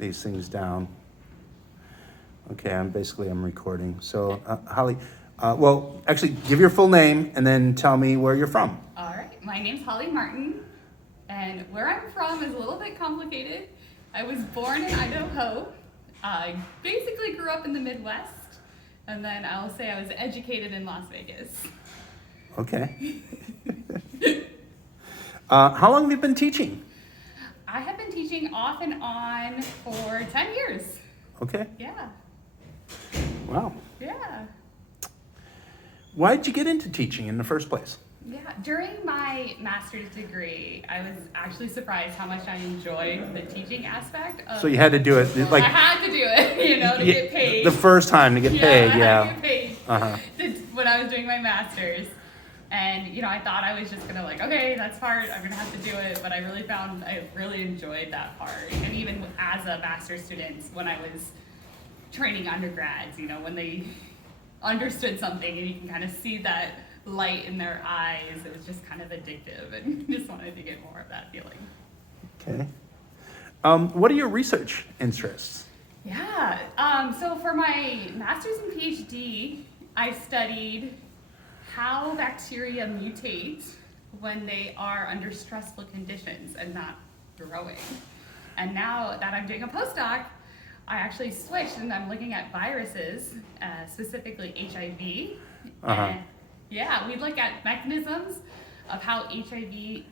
these things down. Okay, I'm recording. So, Holly, well, actually, give your full name and then tell me where you're from. All right, my name's Holly Martin, and where I'm from is a little bit complicated. I was born in Idaho. I basically grew up in the Midwest, and then I'll say I was educated in Las Vegas. Okay. How long have you been teaching? I have been teaching off and on for 10 years. Okay. Yeah, Wow. yeah. Why did you get into teaching in the first place? Yeah, during my master's degree, I was actually surprised how much I enjoyed the teaching aspect of So you had to do it I like had to do it, to get paid. the first time to get paid, I yeah. had to get paid Uh-huh. when I was doing my master's. And, I thought I was just gonna okay, that's hard, I'm gonna have to do it, but I really found I really enjoyed that part. And even as a master's student, when I was training undergrads, when they understood something and you can kind of see that light in their eyes, it was just kind of addictive and just wanted to get more of that feeling. Okay. What are your research interests? Yeah, so for my master's and PhD, I studied how bacteria mutate when they are under stressful conditions and not growing. And now that I'm doing a postdoc, I actually switched and I'm looking at viruses, specifically HIV. Uh-huh. And yeah, we look at mechanisms of how HIV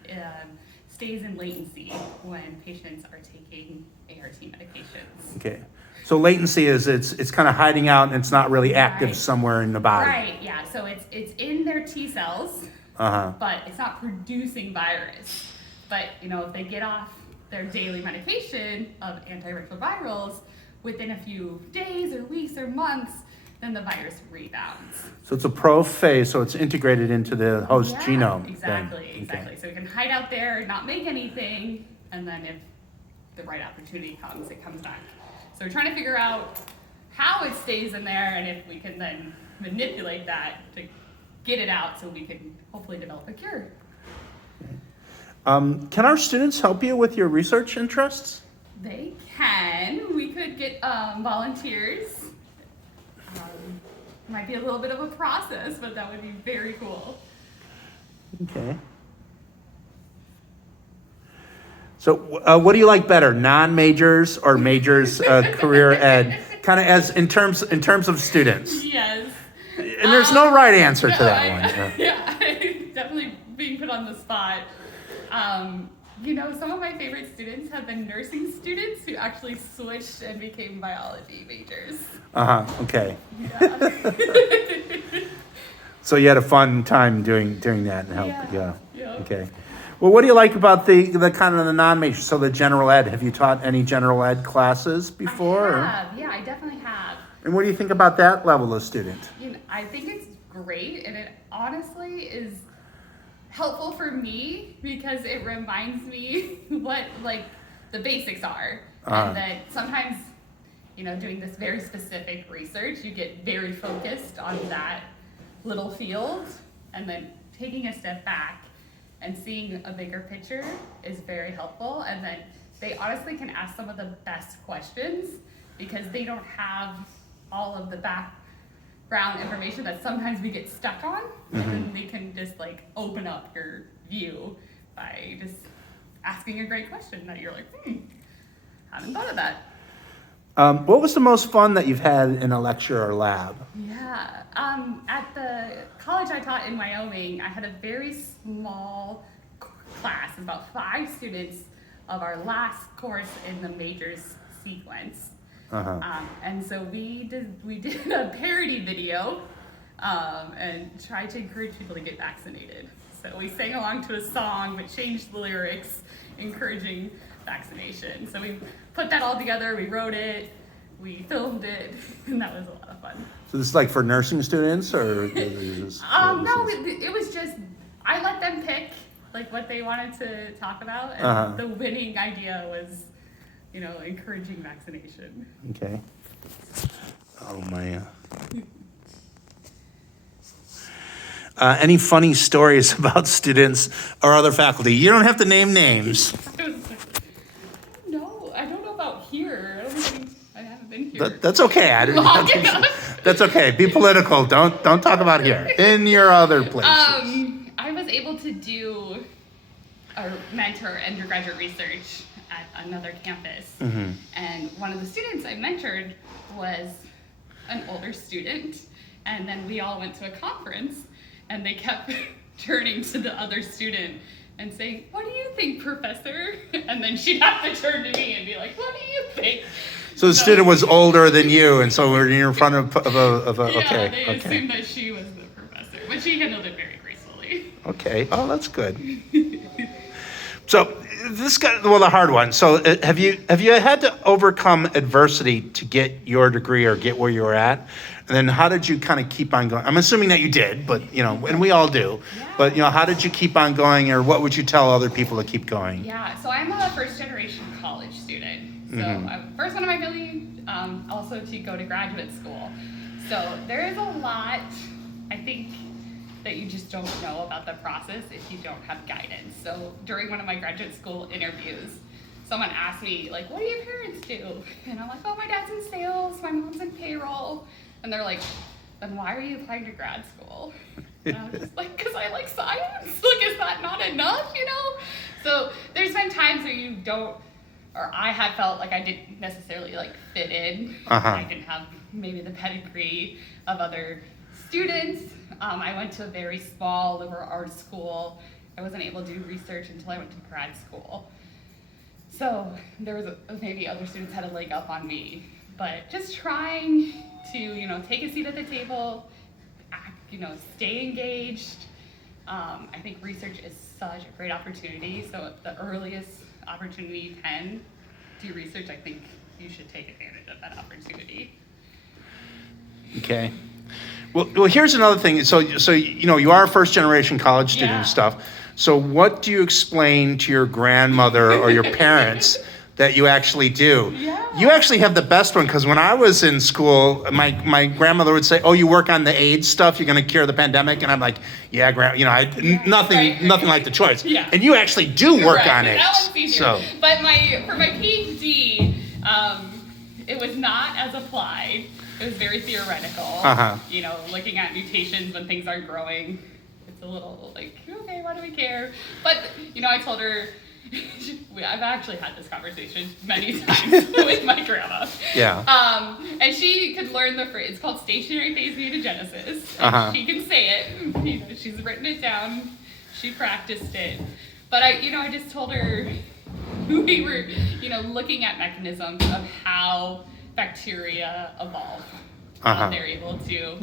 stays in latency when patients are taking ART medications. Okay. So latency is it's kind of hiding out and it's not really active Right. somewhere in the body. Right, yeah, so it's in their T cells, Uh-huh. but it's not producing virus. But, if they get off their daily medication of antiretrovirals, within a few days or weeks or months, then the virus rebounds. So it's a prophase, so it's integrated into the host Yeah, genome. Exactly, then. exactly. Okay. So it can hide out there, not make anything, and then if the right opportunity comes, it comes back. So we're trying to figure out how it stays in there and if we can then manipulate that to get it out so we can hopefully develop a cure. Can our students help you with your research interests? They can. We could get volunteers. Might be a little bit of a process, but that would be very cool. Okay. So what do you like better, non-majors or majors, career ed? Kind of as in terms of students. Yes. And there's no right answer to that one. Yeah, definitely being put on the spot. Some of my favorite students have been nursing students who actually switched and became biology majors. Okay. Yeah. So you had a fun time doing that and help. Yeah. Okay. Well, what do you like about the kind of the non-major? So the general ed. Have you taught any general ed classes before? I have. Yeah, I definitely have. And what do you think about that level of student? I think it's great, and it honestly is helpful for me because it reminds me what the basics are, and that sometimes doing this very specific research, you get very focused on that little field, and then taking a step back and seeing a bigger picture is very helpful. And then they honestly can ask some of the best questions because they don't have all of the background information that sometimes we get stuck on. Mm-hmm. And then they can just open up your view by just asking a great question that you're haven't thought of that. What was the most fun that you've had in a lecture or lab? Yeah, at the college I taught in Wyoming, I had a very small class, about 5 students of our last course in the majors sequence. And so we did a parody video and tried to encourage people to get vaccinated. So we sang along to a song but changed the lyrics, encouraging vaccination. So we put that all together, we wrote it, we filmed it, and that was a lot of fun. So this is for nursing students, or? No, it was just, I let them pick what they wanted to talk about, and the winning idea was, encouraging vaccination. Okay. Oh my. Any funny stories about students or other faculty? You don't have to name names. No, I don't know about here. I haven't been here. That's okay. I didn't. Long enough. That's okay. Be political. Don't talk about here. In your other places. I was able to do or mentor undergraduate research at another campus. And one of the students I mentored was an older student. And then we all went to a conference and they kept turning to the other student and saying, "What do you think, professor?" And then she'd have to turn to me and be like, "What do you think?" So the student was older than you, and so we're in front of a Yeah, okay. they Okay. assumed that she was the professor, but she handled it very gracefully. Okay. Oh, that's good. So this got the hard one. So have you had to overcome adversity to get your degree or get where you were at? And then how did you kind of keep on going? I'm assuming that you did, but and we all do. Yeah. But how did you keep on going, or what would you tell other people to keep going? Yeah, so I'm a first generation college student. So I'm first one in my family also to go to graduate school. So there is a lot, I think, that you just don't know about the process if you don't have guidance. So during one of my graduate school interviews, someone asked me, like, "What do your parents do?" And I'm like, "Oh, my dad's in sales, my mom's in payroll." And they're like, "Then why are you applying to grad school?" And I was just like, "Because I like science. Like, is that not enough, So there's been times where you don't, or I have felt like I didn't necessarily like fit in. I didn't have maybe the pedigree of other students. I went to a very small liberal arts school. I wasn't able to do research until I went to grad school. So there was maybe other students had a leg up on me, but just trying to, take a seat at the table, stay engaged. I think research is such a great opportunity. So the earliest opportunity you can do research, I think you should take advantage of that opportunity. Okay. Well, here's another thing. So you are a first generation college student and stuff. So what do you explain to your grandmother or your parents that you actually do? Yeah. You actually have the best one, because when I was in school, my grandmother would say, "Oh, you work on the AIDS stuff. You're going to cure the pandemic," and I'm like, "Yeah, nothing like the choice." Yeah. And you actually do work on That AIDS. one's easier. So But for my PhD, it was not as applied. It was very theoretical. Looking at mutations when things aren't growing. It's a little like, okay, why do we care? But I told her, I've actually had this conversation many times with my grandma. Yeah. And she could learn the phrase. It's called stationary phase mutagenesis. And she can say it. She's written it down. She practiced it. But I just told her we were, looking at mechanisms of how bacteria evolve. How they're able to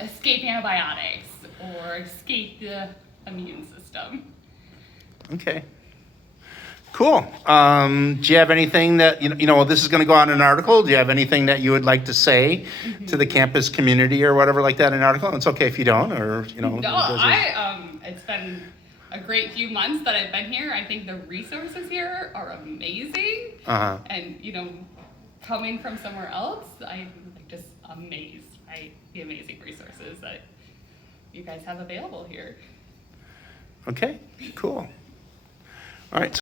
escape antibiotics or escape the immune system. Okay. Cool. Do you have anything that, this is going to go out in an article. Do you have anything that you would like to say to the campus community or whatever like that in an article? It's okay if you don't, or, No, it's been a great few months that I've been here. I think the resources here are amazing. And, coming from somewhere else, I'm just amazed by the amazing resources that you guys have available here. Okay, cool. All right.